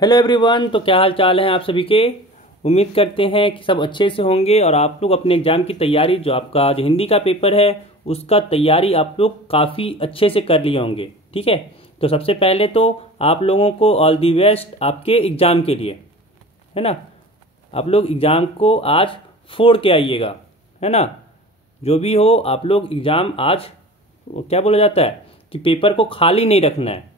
Hello everyone, तो क्या हाल चाल है आप सभी के। उम्मीद करते हैं कि सब अच्छे से होंगे और आप लोग अपने एग्जाम की तैयारी जो आपका जो हिंदी का पेपर है उसका तैयारी आप लोग काफ़ी अच्छे से कर लिए होंगे। ठीक है, तो सबसे पहले तो आप लोगों को ऑल दी बेस्ट आपके एग्ज़ाम के लिए, है ना। आप लोग एग्ज़ाम को आज फोड़ के आइएगा, है ना। जो भी हो आप लोग एग्ज़ाम आज क्या बोला जाता है कि पेपर को खाली नहीं रखना है।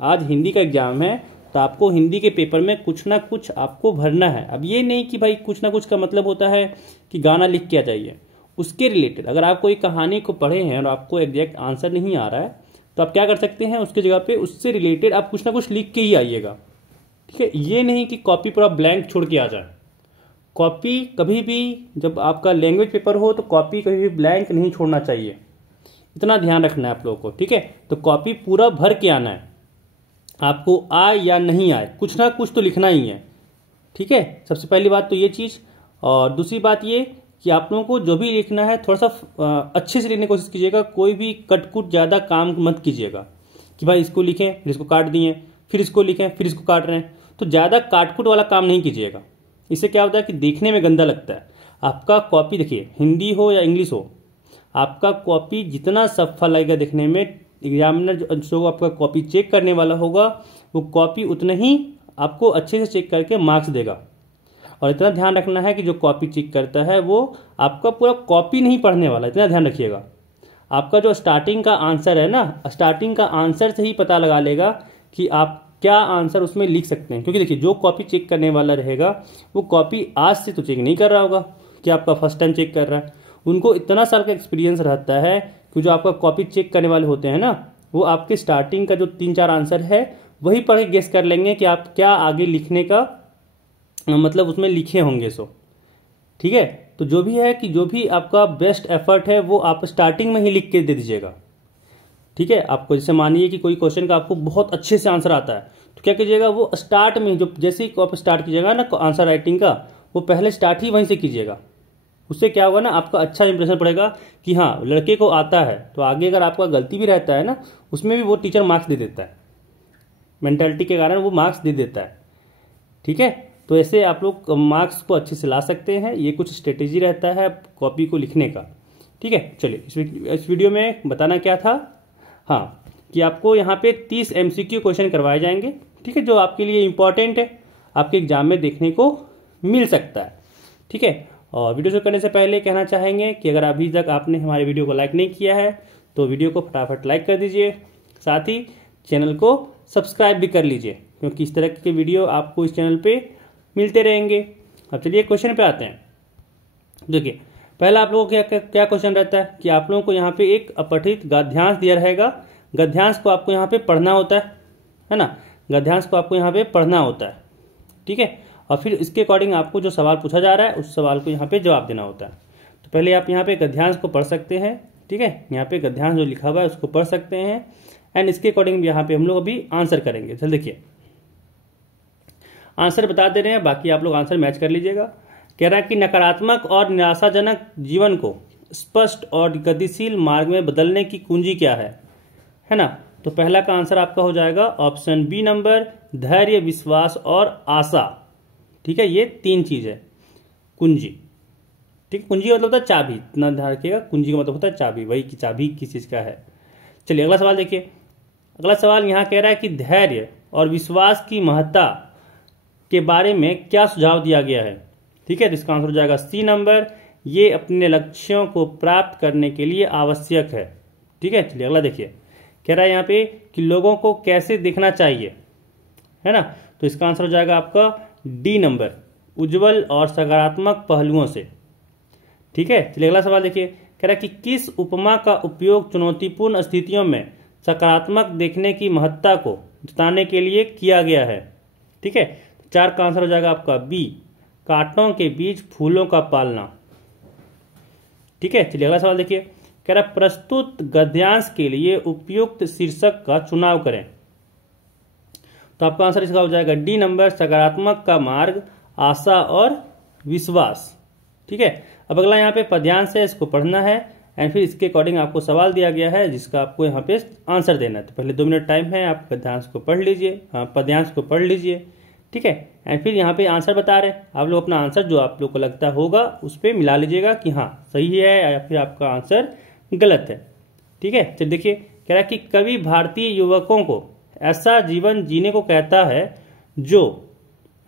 आज हिंदी का एग्ज़ाम है तो आपको हिंदी के पेपर में कुछ ना कुछ आपको भरना है। अब ये नहीं कि भाई कुछ ना कुछ का मतलब होता है कि गाना लिख के आ जाइए। उसके रिलेटेड अगर आप कोई कहानी को पढ़े हैं और आपको एग्जैक्ट आंसर नहीं आ रहा है तो आप क्या कर सकते हैं, उसकी जगह पे उससे रिलेटेड आप कुछ ना कुछ लिख के ही आइएगा। ठीक है, ये नहीं कि कॉपी पूरा ब्लैंक छोड़ के आ जाए। कॉपी कभी भी जब आपका लैंग्वेज पेपर हो तो कॉपी कभी भी ब्लैंक नहीं छोड़ना चाहिए, इतना ध्यान रखना है आप लोगों को। ठीक है, तो कॉपी पूरा भर के आना है, आपको आए या नहीं आए कुछ ना कुछ तो लिखना ही है। ठीक है, सबसे पहली बात तो ये चीज़। और दूसरी बात ये कि आप लोगों को जो भी लिखना है थोड़ा सा अच्छे से लिखने की कोशिश कीजिएगा। कोई भी कटकुट ज़्यादा काम मत कीजिएगा कि भाई इसको लिखें फिर इसको काट दिए, फिर इसको लिखें फिर इसको काट रहे हैं। तो ज़्यादा काटकुट वाला काम नहीं कीजिएगा। इससे क्या होता है कि देखने में गंदा लगता है। आपका कॉपी देखिए, हिंदी हो या इंग्लिश हो, आपका कॉपी जितना सफा लगेगा देखने में, एग्जामिनर जो आपका कॉपी चेक करने वाला होगा वो कॉपी उतना ही आपको अच्छे से चेक करके मार्क्स देगा। और इतना ध्यान रखना है कि जो कॉपी चेक करता है वो आपका पूरा कॉपी नहीं पढ़ने वाला, इतना ध्यान रखिएगा। आपका जो स्टार्टिंग का आंसर है ना, स्टार्टिंग का आंसर से ही पता लगा लेगा कि आप क्या आंसर उसमें लिख सकते हैं। क्योंकि देखिए जो कॉपी चेक करने वाला रहेगा वो कॉपी आज से तो चेक नहीं कर रहा होगा कि आपका फर्स्ट टाइम चेक कर रहा है। उनको इतना साल का एक्सपीरियंस रहता है कि जो आपका कॉपी चेक करने वाले होते हैं ना, वो आपके स्टार्टिंग का जो 3-4 आंसर है वही पढ़ के गेस कर लेंगे कि आप क्या आगे लिखने का मतलब उसमें लिखे होंगे। सो ठीक है, तो जो भी है कि जो भी आपका बेस्ट एफर्ट है वो आप स्टार्टिंग में ही लिख के दे दीजिएगा। ठीक है, आपको जैसे मानिए कि कोई क्वेश्चन का आपको बहुत अच्छे से आंसर आता है तो क्या कीजिएगा, वो स्टार्ट में जो जैसे ही आप स्टार्ट कीजिएगा ना आंसर राइटिंग का, वो पहले स्टार्ट ही वहीं से कीजिएगा। उससे क्या होगा ना, आपका अच्छा इंप्रेशन पड़ेगा कि हाँ लड़के को आता है। तो आगे अगर आपका गलती भी रहता है ना उसमें भी वो टीचर मार्क्स दे देता है, मेंटालिटी के कारण वो मार्क्स दे देता है। ठीक है, तो ऐसे आप लोग मार्क्स को अच्छे से ला सकते हैं। ये कुछ स्ट्रेटेजी रहता है कॉपी को लिखने का। ठीक है, चलिए इस वीडियो में बताना क्या था, हाँ कि आपको यहाँ पे 30 MCQ क्वेश्चन करवाए जाएंगे। ठीक है, जो आपके लिए इंपॉर्टेंट है, आपके एग्जाम में देखने को मिल सकता है। ठीक है, और वीडियो शुरू करने से पहले कहना चाहेंगे कि अगर अभी तक आपने हमारे वीडियो को लाइक नहीं किया है तो वीडियो को फटाफट लाइक कर दीजिए, साथ ही चैनल को सब्सक्राइब भी कर लीजिए क्योंकि इस तरह के वीडियो आपको इस चैनल पे मिलते रहेंगे। अब चलिए क्वेश्चन पे आते हैं। देखिए पहला आप लोगों को क्या क्वेश्चन रहता है कि आप लोगों को यहाँ पे एक अपठित गद्यांश दिया रहेगा। गद्यांश को आपको यहाँ पे पढ़ना होता है ना, गद्यांश को आपको यहाँ पे पढ़ना होता है। ठीक है, और फिर इसके अकॉर्डिंग आपको जो सवाल पूछा जा रहा है उस सवाल को यहाँ पे जवाब देना होता है। तो पहले आप यहाँ पे गद्यांश को पढ़ सकते हैं। ठीक है, यहाँ पे गद्यांश जो लिखा हुआ है उसको पढ़ सकते हैं एंड इसके अकॉर्डिंग यहाँ पे हम लोग अभी आंसर करेंगे। चल देखिए आंसर बता दे रहे हैं, बाकी आप लोग आंसर मैच कर लीजिएगा। कह रहा है कि नकारात्मक और निराशाजनक जीवन को स्पष्ट और गतिशील मार्ग में बदलने की कुंजी क्या है ना। तो पहला का आंसर आपका हो जाएगा ऑप्शन बी नंबर, धैर्य, विश्वास और आशा। ठीक है, ये 3 चीज है कुंजी। ठीक है, कुंजी का मतलब होता है चाबी, इतना ध्यान रखिएगा। कुंजी का मतलब होता है चाबी, वही की चाबी किस चीज का है। चलिए अगला सवाल देखिए। अगला सवाल यहाँ कह रहा है कि धैर्य और विश्वास की महत्ता के बारे में क्या सुझाव दिया गया है। ठीक है, तो इसका आंसर हो जाएगा सी नंबर, ये अपने लक्ष्यों को प्राप्त करने के लिए आवश्यक है। ठीक है, चलिए अगला देखिए। कह रहा है यहाँ पे कि लोगों को कैसे देखना चाहिए, है ना। तो इसका आंसर हो जाएगा आपका डी नंबर, उज्जवल और सकारात्मक पहलुओं से। ठीक है, चलिए अगला सवाल देखिए। कह रहा है कि किस उपमा का उपयोग चुनौतीपूर्ण स्थितियों में सकारात्मक देखने की महत्ता को जताने के लिए किया गया है। ठीक है, 4 का आंसर हो जाएगा आपका बी, कांटों के बीच फूलों का पालना। ठीक है, चलिए अगला सवाल देखिए। कह रहा प्रस्तुत गद्यांश के लिए उपयुक्त शीर्षक का चुनाव करें। तो आपका आंसर इसका हो जाएगा डी नंबर, सकारात्मक का मार्ग, आशा और विश्वास। ठीक है, अब अगला यहाँ पे पद्यांश है, इसको पढ़ना है एंड फिर इसके अकॉर्डिंग आपको सवाल दिया गया है जिसका आपको यहाँ पे आंसर देना है। तो पहले 2 मिनट टाइम है, आप पद्यांश को पढ़ लीजिए, हाँ पद्यांश को पढ़ लीजिए। ठीक है। एंड फिर यहाँ पे आंसर बता रहे हैं, आप लोग अपना आंसर जो आप लोग को लगता होगा उस पर मिला लीजिएगा कि हाँ सही है या फिर आपका आंसर गलत है। ठीक है, तो देखिए कह रहा है कि कवि भारतीय युवकों को ऐसा जीवन जीने को कहता है जो,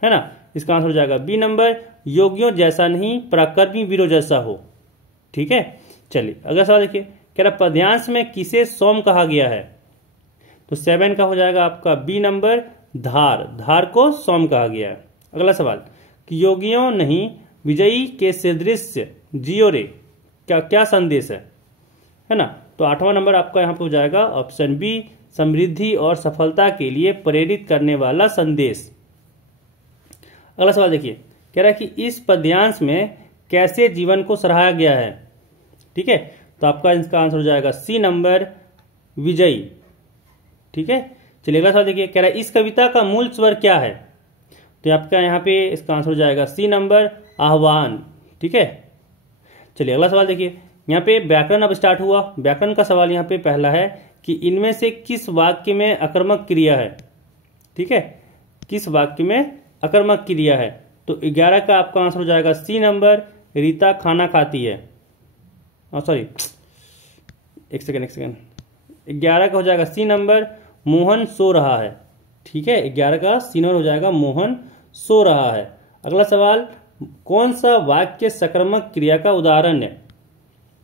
है ना, इसका आंसर हो जाएगा बी नंबर, योगियों जैसा नहीं पराक्रमी वीरों जैसा हो। ठीक है, चलिए अगला सवाल देखिए, कह रहा पद्यांश में किसे सोम कहा गया है? तो 7 का हो जाएगा आपका बी नंबर, धार, धार को सोम कहा गया है। अगला सवाल कि योगियों नहीं विजयी के सदृश जियो रे, क्या क्या संदेश है ना? तो 8वां नंबर आपका यहाँ पे हो जाएगा ऑप्शन बी, समृद्धि और सफलता के लिए प्रेरित करने वाला संदेश। अगला सवाल देखिए, कह रहा है कि इस पद्यांश में कैसे जीवन को सराहा गया है? ठीक है, तो आपका इसका आंसर हो जाएगा सी नंबर, विजयी। ठीक है, चलिए अगला सवाल देखिए, कह रहा है इस कविता का मूल स्वर क्या है? तो आपका यहाँ पे इसका आंसर हो जाएगा सी नंबर, आह्वान। ठीक है, चलिए अगला सवाल देखिए, यहाँ पे व्याकरण अब स्टार्ट हुआ। व्याकरण का सवाल यहाँ पे पहला है कि इनमें से किस वाक्य में अकर्मक क्रिया है? ठीक है, किस वाक्य में अकर्मक क्रिया है? तो 11 का आपका आंसर हो जाएगा सी नंबर, रीता खाना खाती है। सॉरी, एक सेकेंड, 11 का हो जाएगा सी नंबर, मोहन सो रहा है। ठीक है, 11 का सी नंबर हो जाएगा मोहन सो रहा है। अगला सवाल, कौन सा वाक्य सकर्मक क्रिया का उदाहरण है?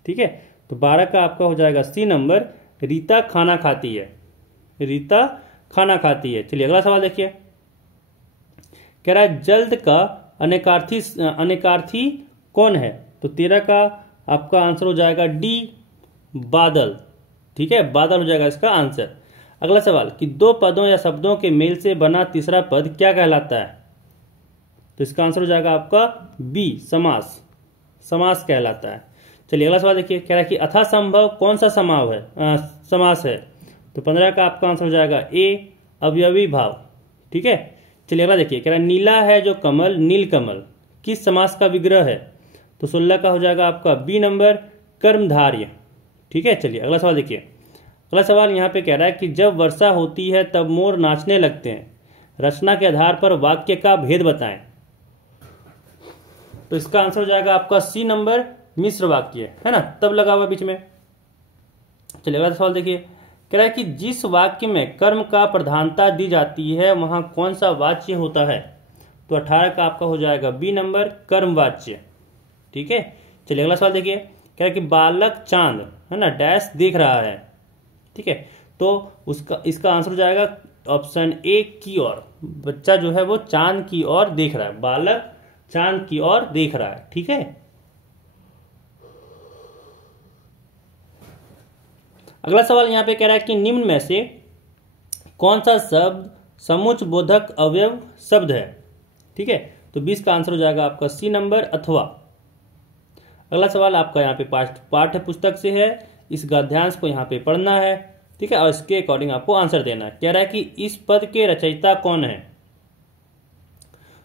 ठीक है, तो 12 का आपका हो जाएगा सी नंबर, रीता खाना खाती है। रीता खाना खाती है। चलिए अगला सवाल देखिए, कह रहा है जल्द का अनेकार्थी कौन है? तो 13 का आपका आंसर हो जाएगा डी, बादल। ठीक है, बादल हो जाएगा इसका आंसर। अगला सवाल कि दो पदों या शब्दों के मेल से बना तीसरा पद क्या कहलाता है? तो इसका आंसर हो जाएगा आपका बी, समास। समास कहलाता है। चलिए अगला सवाल देखिए, कह रहा है कि अथासंभव कौन सा समास है? तो 15 का आपका आंसर हो जाएगा ए, अवयवी भाव। ठीक है, चलिए अगला देखिए, कह रहा है नीला है जो कमल, नील कमल किस समास का विग्रह है? तो 16 का हो जाएगा आपका बी नंबर, कर्मधारय। ठीक है, चलिए अगला सवाल देखिए, अगला सवाल यहाँ पे कह रहा है कि जब वर्षा होती है तब मोर नाचने लगते हैं, रचना के आधार पर वाक्य का भेद बताएं। तो इसका आंसर हो जाएगा आपका सी नंबर, मिश्र वाक्य, है ना, तब लगा हुआ बीच में। चलिए अगला सवाल देखिए, कह रहा है कि जिस वाक्य में कर्म का प्रधानता दी जाती है वहां कौन सा वाच्य होता है? तो 18 का आपका हो जाएगा बी नंबर, कर्मवाच्य। ठीक है, चलिए अगला सवाल देखिए, कह रहा है कि बालक चांद, है ना, डैश देख रहा है। ठीक है, तो इसका आंसर हो जाएगा ऑप्शन ए, की ओर। बच्चा जो है वो चांद की ओर देख रहा है, बालक चांद की ओर देख रहा है। ठीक है, अगला सवाल यहाँ पे कह रहा है कि निम्न में से कौन सा शब्द समुच्च बोधक अवयव शब्द है? ठीक है, तो 20 का आंसर हो जाएगा आपका सी नंबर, अथवा। अगला सवाल आपका यहाँ पे पाठ्य पुस्तक से है, इस गद्यांश को यहाँ पे पढ़ना है। ठीक है, और इसके अकॉर्डिंग आपको आंसर देना है। कह रहा है कि इस पद के रचयिता कौन है?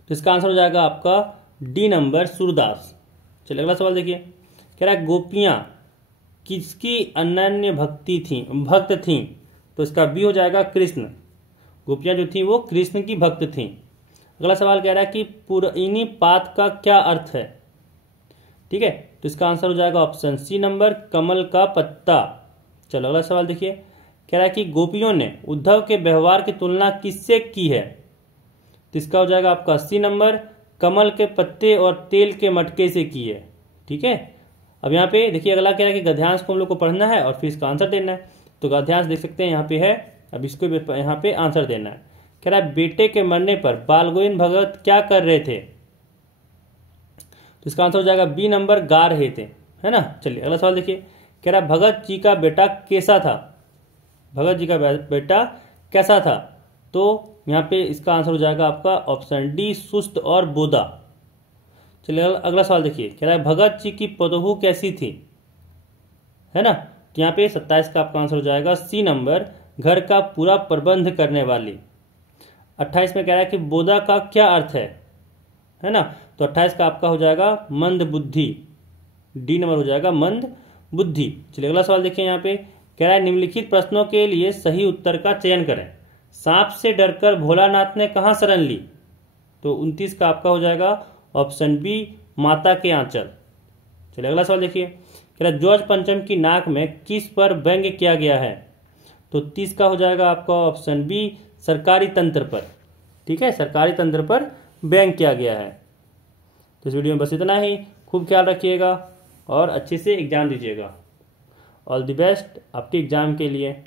तो इसका आंसर हो जाएगा आपका डी नंबर, सूरदास। चलिए अगला सवाल देखिए, कह रहा है गोपियां किसकी अनन्य भक्त थीं? तो इसका बी हो जाएगा, कृष्ण। गोपियां जो थीं वो कृष्ण की भक्त थीं। अगला सवाल कह रहा है कि पुरैनी पात का क्या अर्थ है? ठीक है, तो इसका आंसर हो जाएगा ऑप्शन सी नंबर, कमल का पत्ता। चलो अगला सवाल देखिए, कह रहा है कि गोपियों ने उद्धव के व्यवहार की तुलना किससे की है? तो इसका हो जाएगा आपका सी नंबर, कमल के पत्ते और तेल के मटके से की है। ठीक है, अब यहाँ पे देखिए अगला कह रहा है कि गद्यांश को हम लोग को पढ़ना है और फिर इसका आंसर देना है। तो गद्यांश देख सकते हैं यहाँ पे है, अब इसको यहाँ पे आंसर देना है। कह रहा है बेटे के मरने पर बालगोविंद भगत क्या कर रहे थे? तो इसका आंसर हो जाएगा बी नंबर, गा रहे थे, है ना। चलिए अगला सवाल देखिए, कह रहा है भगत जी का बेटा कैसा था? भगत जी का बेटा कैसा था? तो यहाँ पे इसका आंसर हो जाएगा आपका ऑप्शन डी, सुस्त और बोदा। चलिए अगला सवाल देखिए, कह रहा है भगत जी की पदोहू कैसी थी? है ना, तो यहाँ पे 27 का आपका आंसर हो जाएगा सी नंबर, घर का पूरा प्रबंध करने वाली। 28 में कह रहा है कि बोधा का क्या अर्थ है ना, तो 28 का आपका हो जाएगा मंद बुद्धि, डी नंबर हो जाएगा मंद बुद्धि। चलिए अगला सवाल देखिए, यहाँ पे कह रहा है निम्नलिखित प्रश्नों के लिए सही उत्तर का चयन करें। सांप से डरकर भोलानाथ ने कहाँ शरण ली? तो 29 का आपका हो जाएगा ऑप्शन बी, माता के आंचल। चलिए अगला सवाल देखिए, कह रहा जॉर्ज पंचम की नाक में किस पर व्यंग्य किया गया है? तो 30 का हो जाएगा आपका ऑप्शन बी, सरकारी तंत्र पर। ठीक है, सरकारी तंत्र पर व्यंग्य किया गया है। तो इस वीडियो में बस इतना ही। खूब ख्याल रखिएगा और अच्छे से एग्जाम दीजिएगा। ऑल द बेस्ट आपके एग्जाम के लिए।